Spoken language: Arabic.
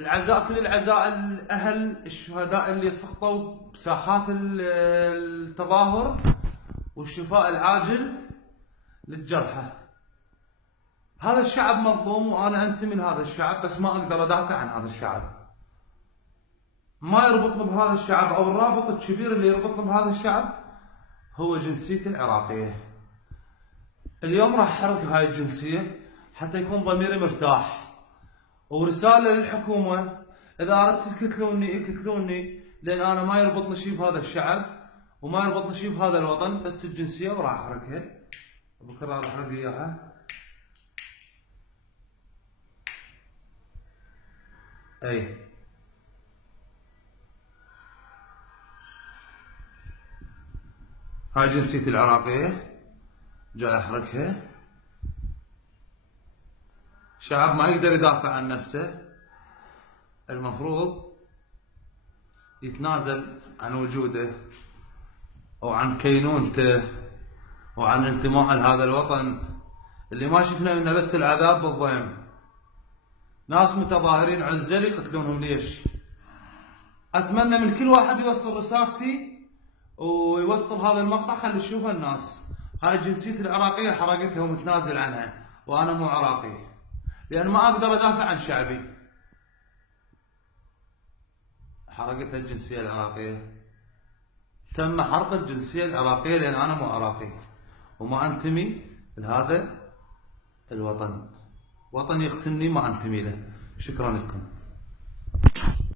العزاء، كل العزاء الأهل الشهداء اللي سقطوا بساحات التظاهر، والشفاء العاجل للجرحى. هذا الشعب مظلوم وأنا أنتمي لهذا الشعب، بس ما أقدر أدافع عن هذا الشعب. ما يربطني بهذا الشعب، أو الرابط الكبير اللي يربطني بهذا الشعب هو جنسيتي العراقية. اليوم راح أحرك هاي الجنسية حتى يكون ضميري مرتاح. ورسالة للحكومة، إذا أردت تقتلوني اقتلوني، لأن أنا ما يربطني شيء بهذا الشعب وما يربطني شيء بهذا الوطن، بس الجنسية وراح أحركها. بكرة راح أحرق إياها. أي هاي جنسيتي العراقية، جاي أحركها. شعب ما يقدر يدافع عن نفسه، المفروض يتنازل عن وجوده وعن كينونته وعن انتماء لهذا الوطن اللي ما شفنا منه بس العذاب بالضيم. ناس متظاهرين عزل يقتلونهم ليش؟ اتمنى من كل واحد يوصل رسالتي ويوصل هذا المقطع، خلي يشوفها الناس. هاي جنسيتي العراقية حرقتها ومتنازل عنها، وانا مو عراقي، لان ما اقدر ادافع عن شعبي. حرقتها الجنسية العراقية، تم حرق الجنسية العراقية لان انا مو عراقي وما انتمي لهذا الوطن. وطن يقتلني ما انتمي له. شكرا لكم.